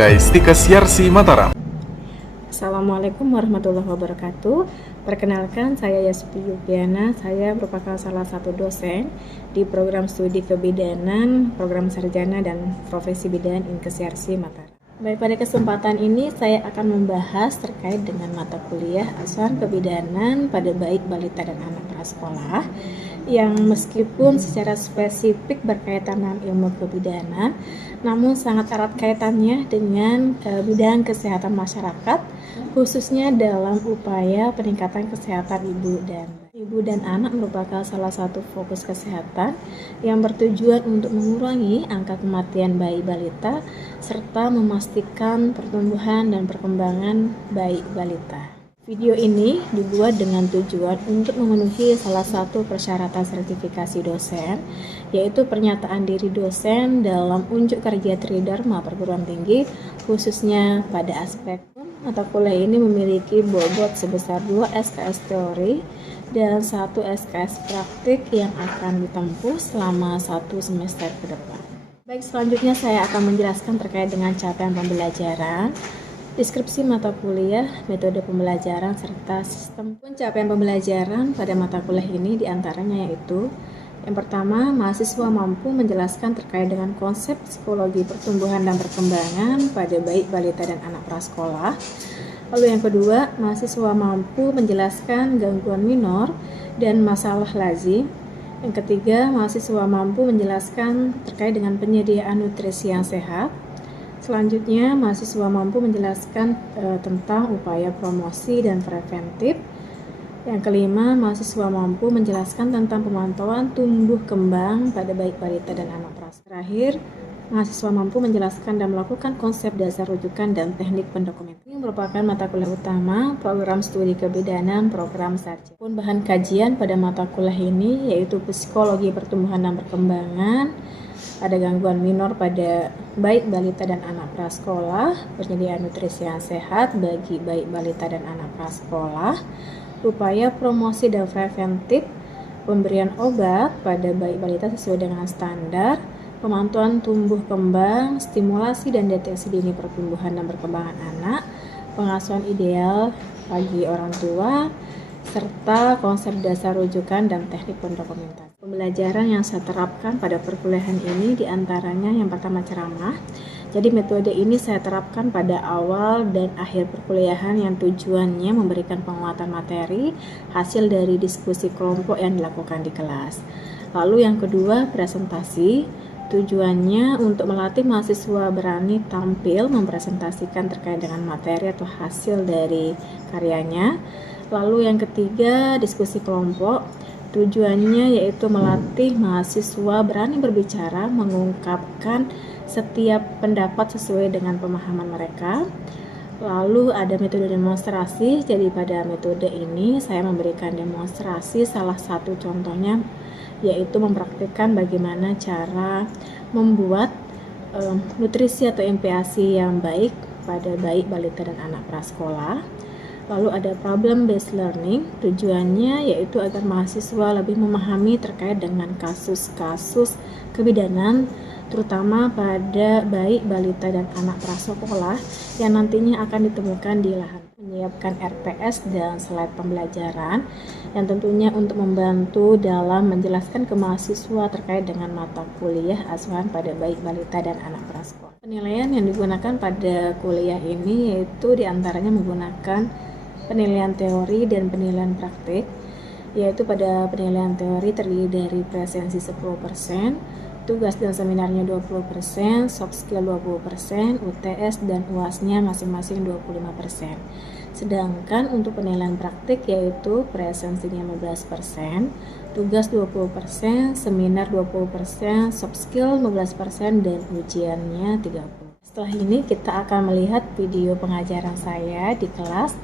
Guys, Tika Siarsi Mataram. Assalamualaikum warahmatullahi wabarakatuh. Perkenalkan, saya Yaspi Yupiana. Saya merupakan salah satu dosen di program studi kebidanan, program sarjana dan profesi bidan Inkes Siarsi Mataram. Baik, pada kesempatan ini saya akan membahas terkait dengan mata kuliah asuhan kebidanan pada baik balita dan anak prasekolah yang meskipun secara spesifik berkaitan dengan ilmu kebidanan, namun sangat erat kaitannya dengan bidang kesehatan masyarakat, khususnya dalam upaya peningkatan kesehatan ibu dan anak merupakan salah satu fokus kesehatan yang bertujuan untuk mengurangi angka kematian bayi balita serta memastikan pertumbuhan dan perkembangan bayi balita. Video ini dibuat dengan tujuan untuk memenuhi salah satu persyaratan sertifikasi dosen, yaitu pernyataan diri dosen dalam unjuk kerja Tridharma perguruan tinggi, khususnya pada aspek mata kuliah ini memiliki bobot sebesar 2 SKS teori dan 1 SKS praktik yang akan ditempuh selama 1 semester ke depan. Baik, selanjutnya saya akan menjelaskan terkait dengan capaian pembelajaran, deskripsi mata kuliah, metode pembelajaran, serta sistem pencapaian pembelajaran pada mata kuliah ini diantaranya yaitu yang pertama, mahasiswa mampu menjelaskan terkait dengan konsep psikologi pertumbuhan dan perkembangan pada bayi, balita, dan anak prasekolah. Lalu yang kedua, mahasiswa mampu menjelaskan gangguan minor dan masalah lazim. Yang ketiga, mahasiswa mampu menjelaskan terkait dengan penyediaan nutrisi yang sehat. Selanjutnya, mahasiswa mampu menjelaskan tentang upaya promosi dan preventif. Yang kelima, mahasiswa mampu menjelaskan tentang pemantauan tumbuh kembang pada bayi balita dan anak prasekolah. Terakhir, mahasiswa mampu menjelaskan dan melakukan konsep dasar rujukan dan teknik pendokumentasian. Ini merupakan mata kuliah utama program studi kebidanan program sarjana. Pun bahan kajian pada mata kuliah ini yaitu psikologi pertumbuhan dan perkembangan, ada gangguan minor pada bayi balita dan anak prasekolah, penyediaan nutrisi yang sehat bagi bayi balita dan anak prasekolah, upaya promosi dan preventif, pemberian obat pada bayi balita sesuai dengan standar, pemantauan tumbuh kembang, stimulasi dan deteksi dini pertumbuhan dan perkembangan anak, pengasuhan ideal bagi orang tua, serta konsep dasar rujukan dan teknik pendokumentasian. Pembelajaran yang saya terapkan pada perkuliahan ini diantaranya yang pertama ceramah. Jadi metode ini saya terapkan pada awal dan akhir perkuliahan yang tujuannya memberikan penguatan materi hasil dari diskusi kelompok yang dilakukan di kelas. Lalu yang kedua, presentasi. Tujuannya untuk melatih mahasiswa berani tampil mempresentasikan terkait dengan materi atau hasil dari karyanya. Lalu yang ketiga, diskusi kelompok. Tujuannya yaitu melatih mahasiswa berani berbicara, mengungkapkan setiap pendapat sesuai dengan pemahaman mereka. Lalu ada metode demonstrasi. Jadi pada metode ini saya memberikan demonstrasi, salah satu contohnya yaitu mempraktikkan bagaimana cara membuat nutrisi atau MPASI yang baik pada bayi, balita, dan anak prasekolah. Lalu ada problem based learning, tujuannya yaitu agar mahasiswa lebih memahami terkait dengan kasus-kasus kebidanan terutama pada bayi, balita, dan anak prasekolah yang nantinya akan ditemukan di lahan. Menyiapkan RPS dan slide pembelajaran yang tentunya untuk membantu dalam menjelaskan ke mahasiswa terkait dengan mata kuliah asuhan pada bayi, balita, dan anak prasekolah. Penilaian yang digunakan pada kuliah ini yaitu diantaranya menggunakan penilaian teori dan penilaian praktik, yaitu pada penilaian teori terdiri dari presensi 10%, tugas dan seminarnya 20%, soft skill 20%, UTS dan UAS-nya masing-masing 25%. Sedangkan untuk penilaian praktik yaitu presensinya 15%, tugas 20%, seminar 20%, soft skill 15% dan ujiannya 30%. Setelah ini kita akan melihat video pengajaran saya di kelas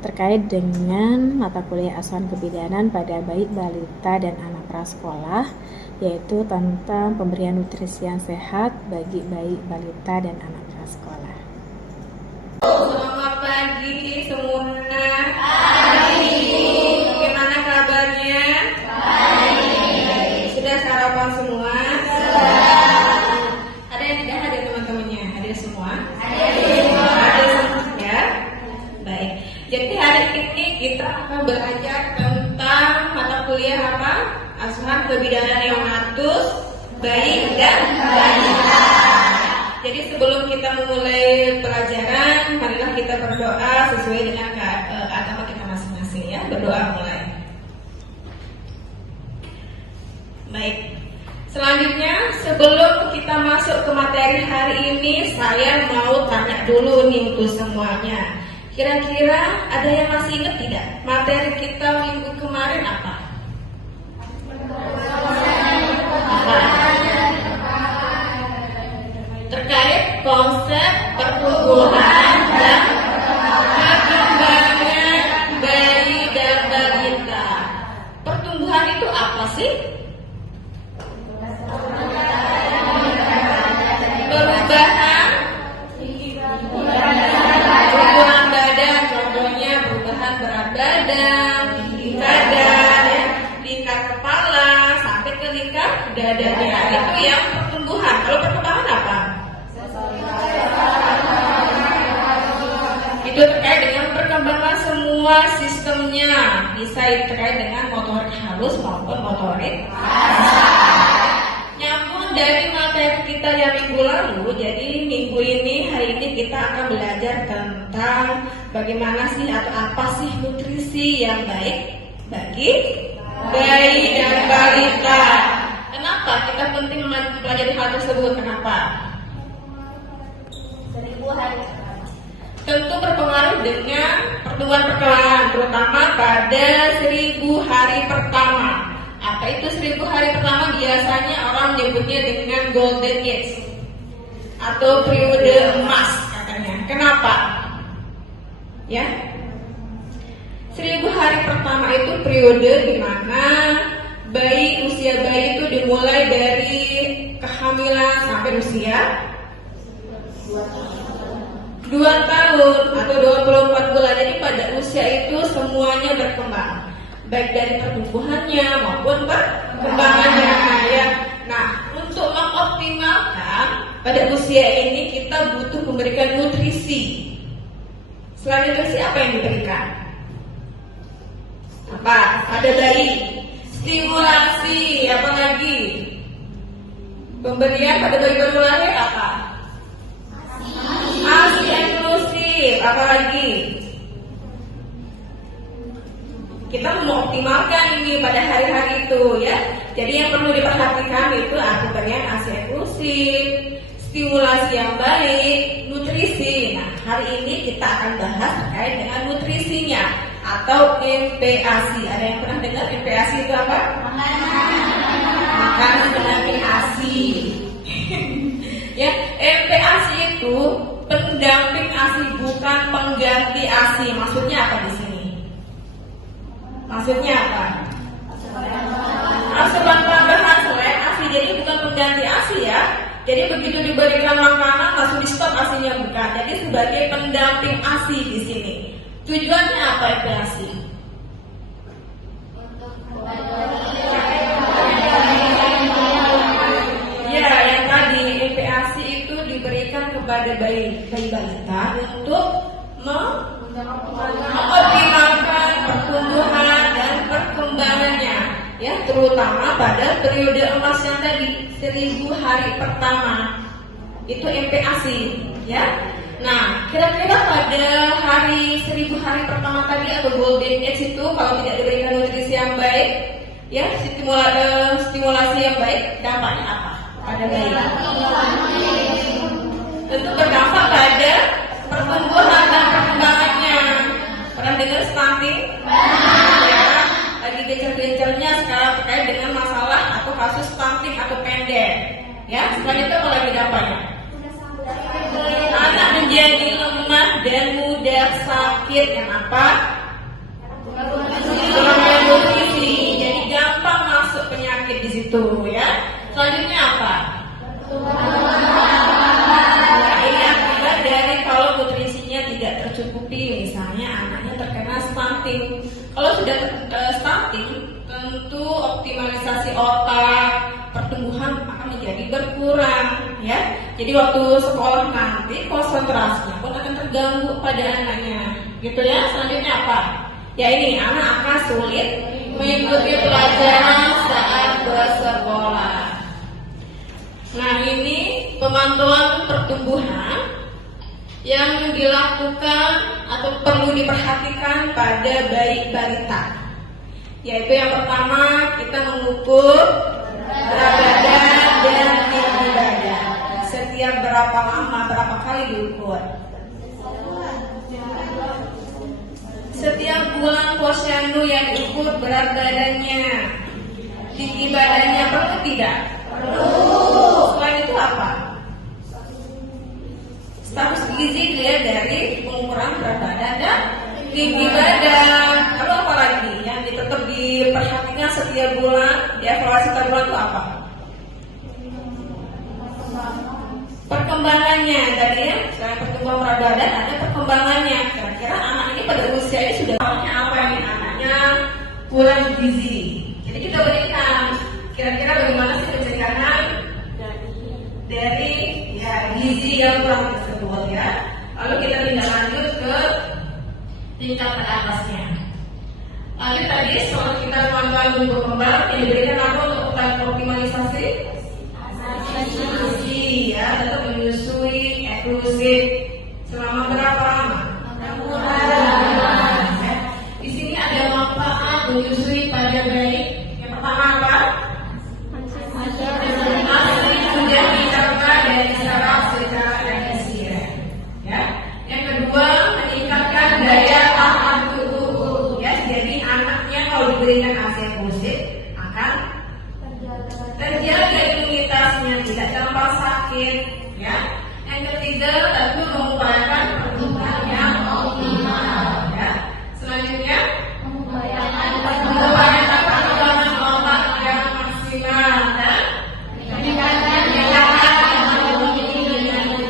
terkait dengan mata kuliah asuhan kebidanan pada bayi, balita, dan anak prasekolah, yaitu tentang pemberian nutrisi yang sehat bagi bayi, balita, dan anak prasekolah. Selamat pagi semua. Pagi. Bagaimana kabarnya? Baik. Sudah sarapan semua? Sudah. Ada yang tidak hadir teman-temannya? Hadir semua? Hadir. asuhan kebidanan neonatus, bayi dan balita. Jadi sebelum kita memulai pelajaran, marilah kita berdoa sesuai dengan agama kita masing-masing ya. Berdoa mulai. Baik. Selanjutnya, sebelum kita masuk ke materi hari ini, saya mau tanya dulu nih untuk semuanya. Kira-kira ada yang masih ingat tidak? Materi kita minggu kemarin apa? Terkait konsep pertumbuhan dan perkembangan bayi dan balita. Pertumbuhan itu apa sih? Perubahan badan, contohnya perubahan berat badan, tinggi badan, ya, tingkat kepala sampai ke tingkat dadanya. Itu yang pertumbuhan. Kalau perkembangan apa? Itu terkait dengan perkembangan semua sistemnya, bisa terkait dengan motorik halus maupun motorik kasar. Nyambung dari materi kita yang minggu lalu, jadi minggu ini, hari ini kita akan belajar tentang bagaimana sih atau apa sih nutrisi yang baik bagi bayi dan balita. Kenapa kita penting mempelajari hal tersebut? Kenapa? 1000 hari. Tentu berpengaruh dengan pertumbuhan perkembangan, terutama pada 1000 hari pertama. Apa itu 1000 hari pertama? Biasanya orang menyebutnya dengan golden age atau periode emas katanya. Kenapa? Ya, 1000 hari pertama itu periode di mana usia bayi itu dimulai dari kehamilan sampai usia 2 tahun atau 24 bulan. Jadi pada usia itu semuanya berkembang, baik dari pertumbuhannya maupun perkembangannya ya. Nah, untuk mengoptimalkan pada usia ini kita butuh memberikan nutrisi. Selain nutrisi apa yang diberikan? Apa? Pada bayi stimulasi, apa lagi? Pemberian pada bayi baru lahir apa? ASI eksklusif, apa lagi? Kita mengoptimalkan ini pada hari-hari itu ya. Jadi yang perlu diperhatikan itu pemberian ASI eksklusif, stimulasi yang baik, nutrisi. Nah, hari ini kita akan bahas terkait dengan nutrisinya atau MPASI. Ada yang pernah dengar MPASI itu apa? Makanan pendamping ASI. Ya, MPASI itu pendamping ASI, bukan pengganti ASI. Maksudnya apa di sini? Maksudnya apa? Asupan tambahan selain ASI, jadi bukan pengganti ASI ya. Jadi begitu diberikan makanan langsung di stop ASInya, bukan. Jadi sebagai pendamping ASI di sini. Tujuannya apa itu ASI? Ya, yang tadi MPASI itu diberikan kepada bayi balita untuk mengoptimalkan pertumbuhan dan perkembangannya, ya, terutama pada periode emas yang tadi 1000 hari pertama itu MPASI, ya. Nah, kira-kira pada hari 1000 hari pertama tadi atau golden age itu kalau tidak diberikan nutrisi yang baik, ya, stimulasi yang baik, dampaknya apa pada bayi? Tentu berdampak pada pertumbuhan dan perkembangannya. Pernah dengar stunting? Ya, lagi gencar-gencarnya sekarang terkait dengan masalah atau kasus stunting atau pendek. Ya, setelah itu apa lagi dampaknya? Anak menjadi lemah dan mudah sakit. Yang apa? Kurangnya nutrisi. Jadi gampang masuk penyakit di situ, ya. Selanjutnya apa? Ini akibat dari kalau nutrisinya tidak tercukupi, misalnya anaknya terkena stunting. Kalau sudah stunting, tentu optimalisasi otak, pertumbuhan akan menjadi berkurang, ya. Jadi waktu sekolah nanti konsentrasinya pun akan terganggu pada anaknya, gitu ya. Selanjutnya apa? Ya ini, anak akan sulit mengikuti pelajaran saat pemantauan pertumbuhan yang dilakukan atau perlu diperhatikan pada bayi balita. Yaitu yang pertama, kita mengukur berat badan dan tinggi badan. Setiap berapa lama, berapa kali diukur? Setiap bulan posyandu yang diukur berat badannya, tinggi badannya, perlu tidak? Perlu. Selain itu apa? Status gizi dilihat dari pengukuran berat badan dan tinggi badan. Lalu apa lagi yang tetap diperhatikan setiap bulan, dievaluasi setiap bulan itu apa? Perkembangannya tadi ya, selain pertumbuhan berat badan ada perkembangannya. Kira-kira anak ini pada usia ini sudah tahunya apa ini? Anaknya kurang gizi. Jadi kita berikan kira-kira bagaimana sih pencegahan dari ya gizi yang kurang tersebut ya. Lalu kita tindak lanjut ke tingkat teratasnya. Lalu tadi setelah kita pemantauan tumbuh kembang yang diberikan apa untuk optimalisasi? Gizi ya, tetap menyusui eksklusif selama berapa lama? 6 bulan. Di sini ada manfaat menyusui pada bayi. Yang pertama apa? Masih sudah dicapai dari saraf secara efisien. Ya. Yang kedua, meningkatkan daya tahan tubuh. Ya, jadi anaknya kalau diberikan ASI eksklusif akan terjaga imunitasnya, tidak gampang sakit. Ya. Yang ketiga, tentu mengupayakan pertumbuhan yang optimal. Ya. Selanjutnya, mengupayakan perkembangan otak yang maksimal dan meningkatkan daya tahan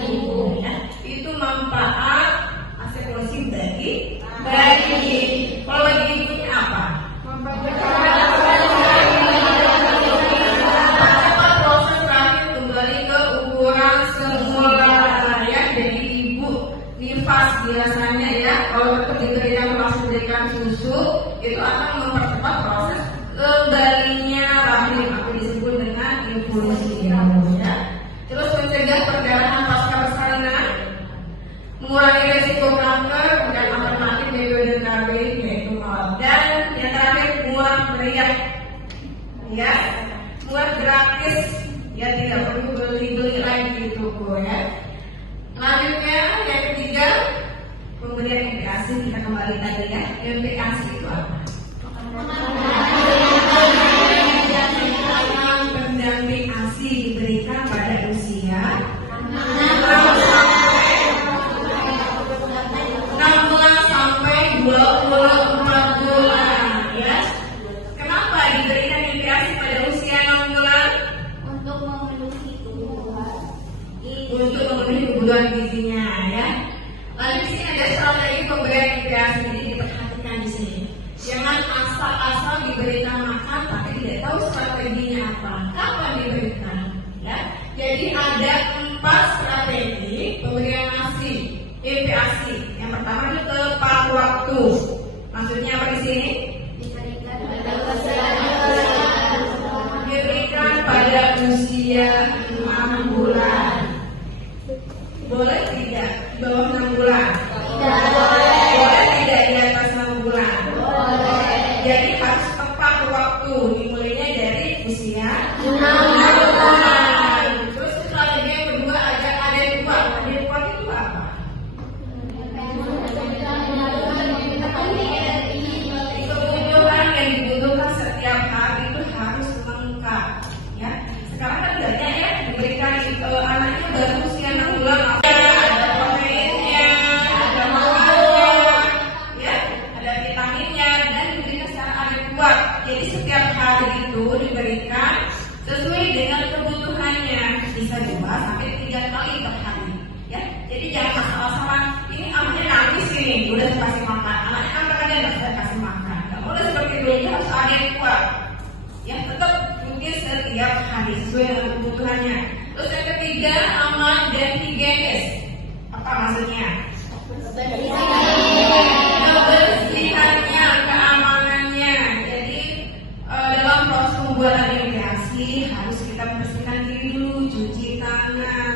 tubuh. Ya. Itu manfaat ASI eksklusif bagi bayi. Kalau bagi ibunya apa? Proses terakhir kembali ke ukuran semula ya. Jadi ibu nifas biasanya ya, kalau tetap diberikan masih diberikan susu itu akan mempercepat proses kembalinya rahim atau disebut dengan involusi ya. Terus mencegah perdarahan pasca persalinan, mengurangi risiko kanker dan alternatif metode KB yaitu dan yang terakhir murah meriah ya, murah gratis ya, tidak perlu beli lagi di toko ya. Selanjutnya yang ketiga, pemberian MPASI. Kita kembali tadi ya, MPASI itu apa? Pendamping ASI diberikan pada usia 16 sampai 24 bulan ya. Kenapa diberikan MPASI pada usia 6 bulan? Untuk memenuhi kebutuhan gizinya ya. Lalu di sini ada strategi pemberian MPASI, jadi diperhatikan di sini. Jangan asal-asal diberikan makan tapi tidak tahu strateginya apa, kapan diberikan ya. Jadi ada 4 strategi pemberian ASI, MPASI. Yang pertama itu tepat waktu. Maksudnya apa di sini? Diberikan pada usia 6 bulan. Boleh tidak di bawah 6 bulan? Boleh tidak di atas 6 bulan? Jadi harus tepat waktu, dimulainya dari usia 6 bulan. Terus strategi yang kedua ada kuat. Ada kuat itu apa? Kebutuhan yang dibutuhkan setiap hari itu harus lengkap. Ya. Sekarang kan banyak ya diberikan anaknya baru usia 6 bulan. Ada proteinnya, ada makannya, ya, ada vitaminnya dan diberikan secara adekuat. Jadi setiap hari itu diberikan sesuai dengan kebutuhannya. Bisa 2 sampai 3 kali per hari. Ya, jadi jangan asal-asalan ini anaknya nangis ini, udah kasih makan. Anaknya kan kadang nggak bisa kasih makan. Nggak boleh seperti itu, harus adekuat. Ya, tetap mungkin setiap hari sesuai dengan kebutuhannya. Terus yang ketiga, aman dan higienis. Apa maksudnya? Kebersihannya, keamanannya. Jadi dalam proses pembuatan MPASI harus kita bersihkan diri dulu, cuci tangan.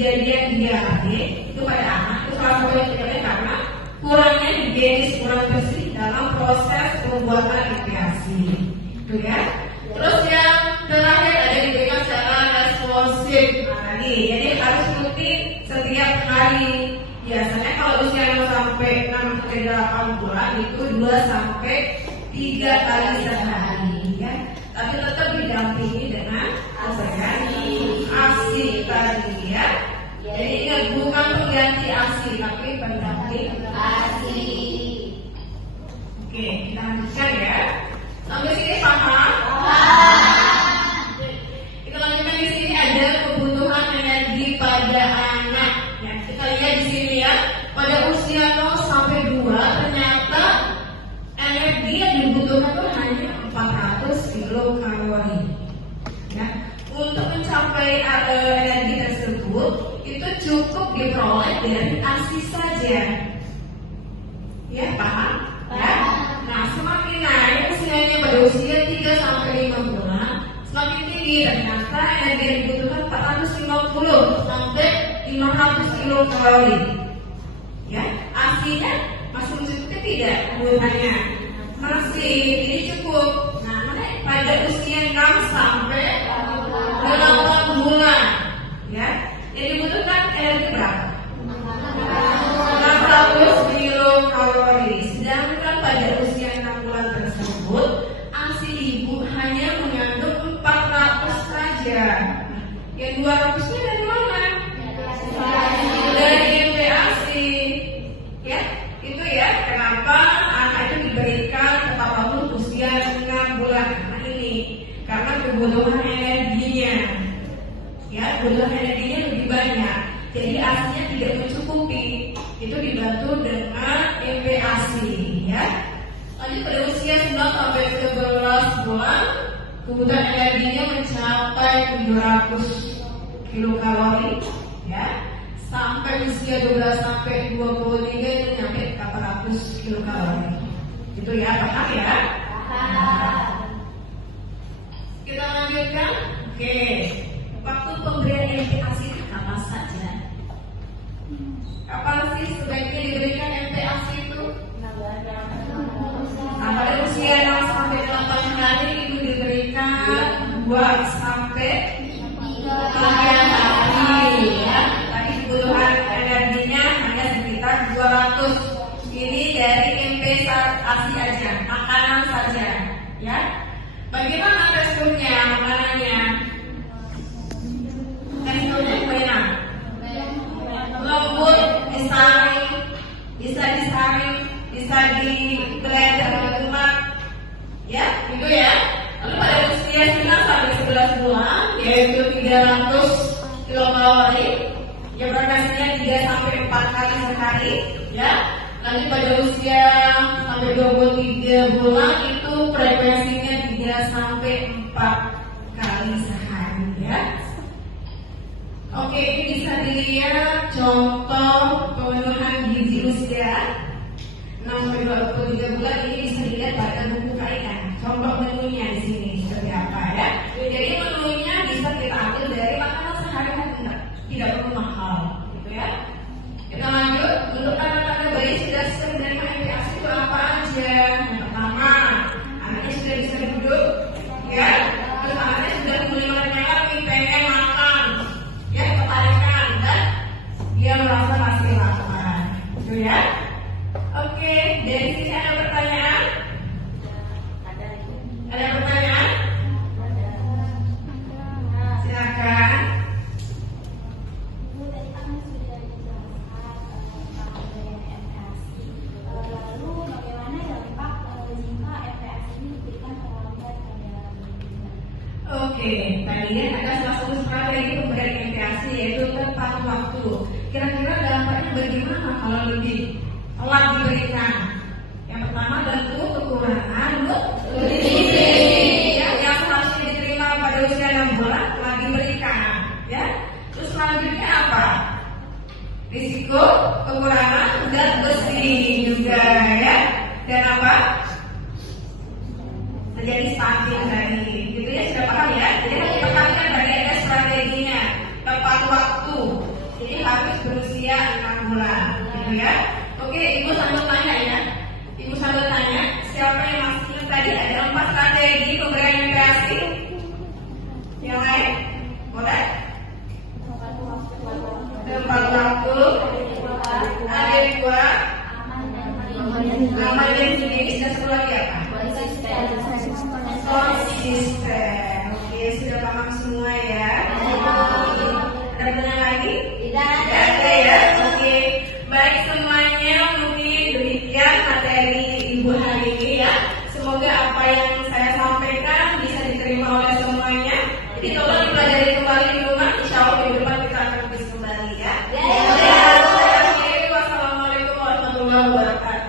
kejadian diare itu pada anak itu salah satu yang terjadi karena kurangnya higienis, kurang bersih dalam proses pembuatan rekreasi, gitu ya. Terus yang terakhir ada diberikan secara responsif. Tadi, jadi harus rutin setiap hari. Biasanya kalau usia 0 sampai 8 bulan itu 2 sampai 3 kali sehari, ya. Tapi tetap didampingi dengan ASI tadi, ya. Jadi ingat bukan pengganti ASI, tapi pendamping ASI. Oke, kita lanjutkan ya. Sampai sini paham? Kita lanjutkan di sini ada kebutuhan energi pada anak. Ya, kita lihat di sini ya. Pada usia 0 sampai 2 ternyata energi yang dibutuhkan itu hanya 400 kilokalori. Ya, untuk mencapai energi tersebut itu cukup diperoleh dari ASI saja. Ya, paham? Ya. Nah, semakin naik usianya pada usia 3 sampai 5 bulan, semakin tinggi ternyata energi yang dibutuhkan 450 sampai 500 kilokalori. Ya, ASI-nya masih mencukupi tidak kebutuhannya? Masih, jadi cukup. Nah, pada usia 6 sampai 8 bulan, ya, yang dibutuhkan energi berapa? 600 kilokalori. Sedangkan pada usia 6 bulan tersebut, ASI ibu hanya mengandung 400 saja. Yang 200-nya dari mana? Dari MPASI. Ya, itu ya kenapa anak itu diberikan tepat waktu usia 6 bulan. Nah ini karena kebutuhan energinya, ya, kebutuhan energinya lebih banyak. Jadi ASI-nya tidak mencukupi. Itu dibantu dengan MPASI, ya. Lanjut pada usia 9 sampai 11 bulan, kebutuhan energinya mencapai 700 kilokalori, ya. Sampai usia 12 sampai 23 itu nyampe 400 kilokalori. Itu ya, paham ya? Kita lanjutkan. Oke. Waktu pemberian MPASI kapan saja? Kapan sih sebaiknya diberikan MPASI itu? Nah, pada usia 0 sampai 8 hari itu diberikan 2 sampai 3 hari, ya. Tadi kebutuhan energinya hanya sekitar 200. Ini dari MPASI aja, makanan saja, ya. Bagaimana teksturnya makanannya? Teksturnya gimana? Lembut, bisa disaring, bisa di blender lemak, ya, gitu ya. Lalu pada usia 9 sampai 11 bulan, yaitu 300 kilokalori, yang frekuensinya 3 sampai 4 kali sehari, ya. Lanjut pada usia sampai 23 bulan itu frekuensinya 3 sampai 4 kali sehari, ya. Oke, ini bisa dilihat contoh pemenuhan gizi usia 6 sampai 23 bulan. Ini bisa dilihat pada buku kalian. Contoh menunya di sini seperti apa, ya. Jadi menunya bisa kita ambil dari makanan sehari-hari, tidak perlu mahal, gitu ya. Kita lanjut. Untuk tanda-tanda bayi sudah bisa menerima MPASI itu apa aja? Yang pertama, anaknya sudah bisa duduk, ya. Terus anaknya sudah mulai menyala, pengen makan, ya, kepanikan, dan dia merasa masih lapar, gitu ya. Oke, dari sini ada pertanyaan? Ada pertanyaan? Silakan. Oke, tadi ada salah satu strategi pemberian MPASI yaitu tepat waktu. Kira-kira dampaknya bagaimana kalau lebih telat diberikan? Yang pertama tentu kekurangan nutrisi, ya, yang seharusnya diterima pada usia 6 bulan telah diberikan, ya. Terus selanjutnya apa? Risiko kekurangan zat besi juga, ya. Dan apa? Terjadi stunting tadi, gitu ya, sudah paham ya? Jadi harus diperhatikan tadi ada strateginya, tepat waktu, Ibu sambil tanya ya. Ibu sambil tanya, siapa yang masih tadi ada 4 strategi pemberian impresi? Yang lain? Boleh? Tempat waktu, ada 2, aman dan higienis, dan satu lagi apa? Konsisten. Oke, sudah paham semua ya? Ada pertanyaan lagi? Tidak ada ya? Oke, baik semuanya, mungkin demikian materi Ibu hari ini ya. Semoga apa yang saya sampaikan bisa diterima oleh semuanya. Jadi tolong dipelajari kembali di rumah. Insya Allah minggu depan kita akan kuis kembali ya. Saya akhiri. Wassalamualaikum warahmatullahi wabarakatuh.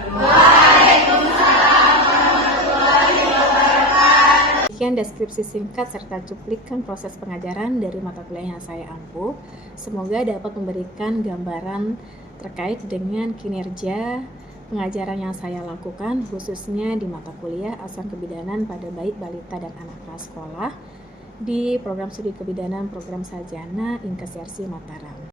Demikian deskripsi singkat serta cuplikan proses pengajaran dari mata kuliah yang saya ampuh. Semoga dapat memberikan gambaran terkait dengan kinerja pengajaran yang saya lakukan, khususnya di mata kuliah Asuhan Kebidanan pada baik balita dan anak prasekolah di program studi kebidanan program sarjana Inkes YRSI Mataram.